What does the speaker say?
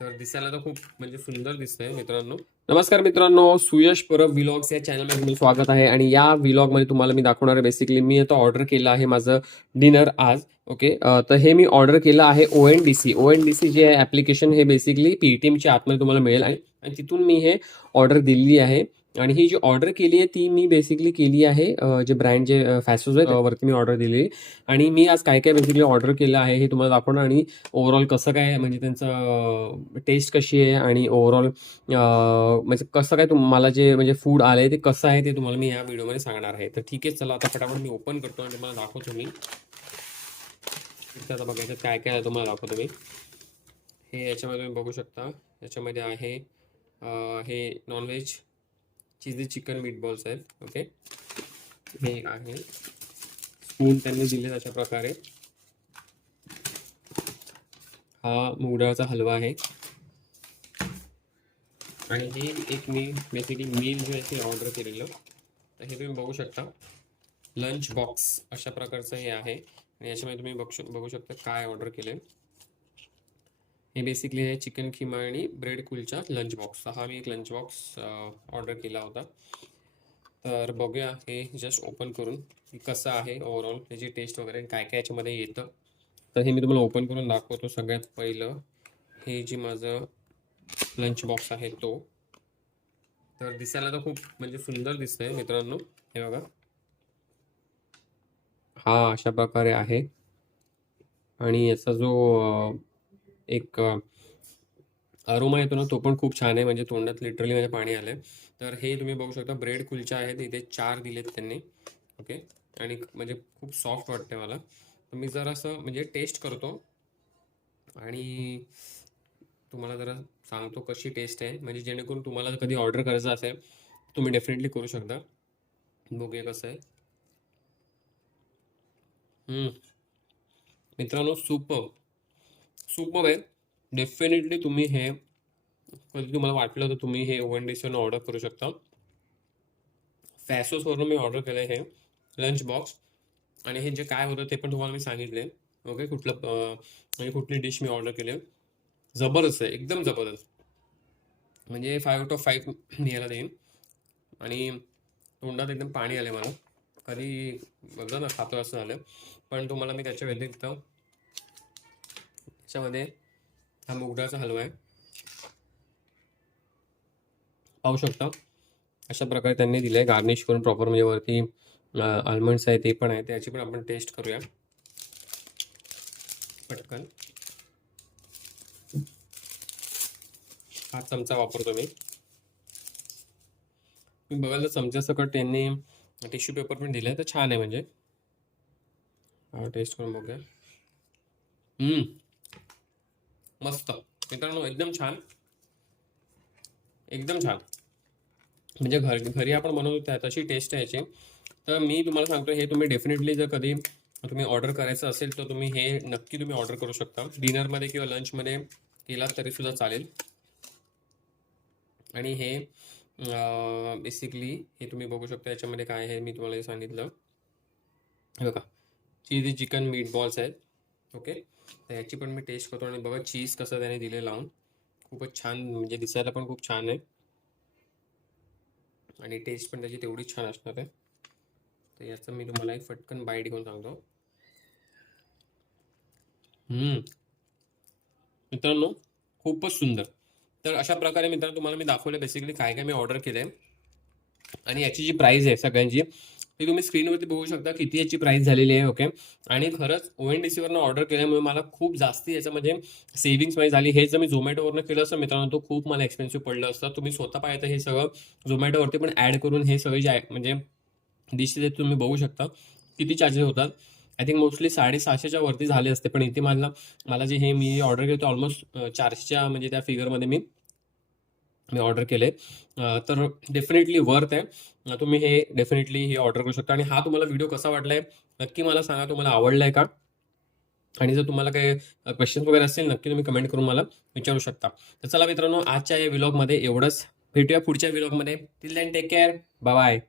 तर दिसायला तर खूप म्हणजे सुंदर दिसतंय मित्रांनो. नमस्कार मित्रांनो, सुयश परब व्लॉग्स या चॅनलमध्ये तुमचं स्वागत आहे. आणि या व्लॉगमध्ये तुम्हाला मी दाखवणार आहे बेसिकली मी आता ऑर्डर केलं आहे माझं डिनर आज. ओके, तर हे मी ऑर्डर केलं आहे ONDC जे आहे ॲप्लिकेशन, हे बेसिकली पेटीएमच्या आतमध्ये तुम्हाला मिळेल आणि तिथून मी हे ऑर्डर दिलेली आहे. आणि ही जी ऑर्डर केली आहे ती मी बेसिकली केली आहे जे ब्रँड जे फॅसोज आहे वरती मी ऑर्डर दिली. आणि मी आज काय काय बेसिकली ऑर्डर केलं आहे हे तुम्हाला दाखवणार. आणि ओव्हरऑल कसं काय म्हणजे त्यांचं टेस्ट कशी आहे आणि ओव्हरऑल म्हणजे कसं काय तुम्हाला जे म्हणजे फूड आलंय ते कसं आहे ते तुम्हाला मी या व्हिडिओमध्ये सांगणार आहे. तर ठीक आहे, चला आता फटाफट मी ओपन करतो आणि तुम्हाला दाखवतो मी. आता बघायचं काय काय आहे तुम्हाला दाखवतो मी. हे याच्यामध्ये तुम्ही बघू शकता, याच्यामध्ये आहे हे नॉनव्हेज चीजी चिकन मीटबॉल्स आहेत. ओके, हे आहे स्पून त्यांनी दिले अशा प्रकारे. हा मुगडाळचा हलवा आहे. आणि हे एक मी बेसिकली मील जे आहे ते ऑर्डर केलेलं. तर हे तुम्ही बघू शकता, लंच बॉक्स अशा प्रकारचं हे आहे. आणि याच्यामध्ये तुम्ही बघू शकता काय ऑर्डर केलं. हे बेसिकली आहे चिकन खिमा आणि ब्रेड कुलचा लंच बॉक्स. हा मी एक लंच बॉक्स ऑर्डर केला होता. तर बघूया हे जस्ट ओपन करून की कसं आहे ओव्हरऑल त्याची टेस्ट वगैरे काय काय याच्यामध्ये येतं. तर हे मी तुम्हाला ओपन करून दाखवतो. सगळ्यात पहिलं हे जे माझं लंच बॉक्स आहे तो. तर दिसायला तर खूप म्हणजे सुंदर दिसतंय मित्रांनो. हे बघा, हा अशा प्रकारे आहे. आणि याचा जो एक अरोमा येतो ना तो पण खूप छान आहे. म्हणजे तोंडात लिटरली म्हणजे पाणी आलंय. तर हे तुम्ही बघू शकता ब्रेड कुलचा आहे. इथे 4 दिलेत त्यांनी. ओके, आणि म्हणजे खूप सॉफ्ट वाटते मला. तर मी जरा असं म्हणजे टेस्ट करतो आणि तुम्हाला जरा सांगतो कशी टेस्ट आहे. म्हणजे जेणेकरून तुम्हाला कधी ऑर्डर करायचं असेल तुम्ही डेफिनेटली करू शकता. बघूया कसं आहे. मित्रांनो, सुपर्ब आहे. डेफिनेटली तुम्ही हे कधी तुम्हाला वाटलं तर तुम्ही हे ONDCवरून ऑर्डर करू शकता. फॅसोसवरून मी ऑर्डर केलं हे लंच बॉक्स. आणि हे जे काय होतं ते पण तुम्हाला मी सांगितले. ओके, म्हणजे कुठली डिश मी ऑर्डर केली. जबरदस्त आहे, एकदम जबरदस्त. म्हणजे 5/5 मी याला देईन. आणि तोंडात एकदम पाणी आले मला. कधी बघा ना खातो असं झालं. पण तुम्हाला मी त्याच्या व्यतिरिक्त त्याच्यामध्ये हा मुगडाळचा हलवा आहे, पाहू शकता. अशा प्रकारे त्यांनी दिलं आहे गार्निश करून प्रॉपर. म्हणजे वरती आल्मंड्स आहे ते पण आहे. त्याची पण आपण टेस्ट करूया पटकन. हा चमचा वापरतो मी. बघायला चमच्यासकट त्यांनी टिश्यू पेपर पण दिलं आहे, तर छान आहे. म्हणजे टेस्ट करून बघूया. मस्त मित्रांनो, एकदम छान, एकदम छान. म्हणजे घरी आपण बनवतो तशी टेस्ट आहे याची. तर मी तुम्हाला सांगतो हे तुम्ही डेफिनेटली जर कधी तुम्ही ऑर्डर करायचं असेल तर तुम्ही हे नक्की तुम्ही ऑर्डर करू शकता. डिनरमध्ये किंवा लंचमध्ये केला तरी सुद्धा चालेल. आणि हे बेसिकली हे तुम्ही बघू शकता याच्यामध्ये काय आहे मी तुम्हाला हे सांगितलं. हे बघा, चीजी चिकन मीट बॉल्स आहेत. ओके, तर याची पण मी टेस्ट करतो. आणि बघा चीज कसं त्याने दिले लावून, खूपच छान. म्हणजे दिसायला पण खूप छान आहे आणि टेस्ट पण त्याची तेवढीच छान असणार आहे. तर याचं मी तुम्हाला एक फटकन बाईट घेऊन सांगतो. मित्रांनो, खूपच सुंदर. तर अशा प्रकारे मित्रांनो तुम्हाला मी दाखवलं बेसिकली काय काय मी ऑर्डर केलंय. आणि याची जी प्राइस आहे सगळ्यांची ती तुम्ही स्क्रीनवरती बघू शकता किती याची प्राइस झालेली आहे. ओके, आणि खरंच ONDCवरनं ऑर्डर केल्यामुळे मला खूप जास्ती याच्यामध्ये सेव्हिंग्स माझी झाली. हे जर मी झोमॅटोवरनं केलं असतं मित्रांनो तो खूप मला एक्सपेन्सिव्ह पडलं असतं. तुम्ही स्वतः पाहिजे हे सगळं झोमॅटोवरती पण ॲड करून हे सगळे जे आहे म्हणजे डिशेस तुम्ही बघू शकता किती चार्जेस होतात. आय थिंक मोस्टली 650च्या वरती झाले असते. पण इथे मला जे हे मी ऑर्डर केलं ऑलमोस्ट 400च्या म्हणजे त्या फिगरमध्ये मी ऑर्डर केले. तर डेफिनेटली वर्थ आहे. तुम्ही हे डेफिनेटली हे ऑर्डर करू शकता. आणि हा तुम्हाला व्हिडिओ कसा वाटलाय नक्की मला सांगा. तुम्हाला आवडलाय का? आणि जर तुम्हाला काही क्वेश्चन्स वगैरे असतील नक्की तुम्ही कमेंट करून मला विचारू शकता. तर चला मित्रांनो, आजच्या या व्लॉगमध्ये एवढंच. भेटूया पुढच्या व्लॉगमध्ये. Till then take care. Bye bye.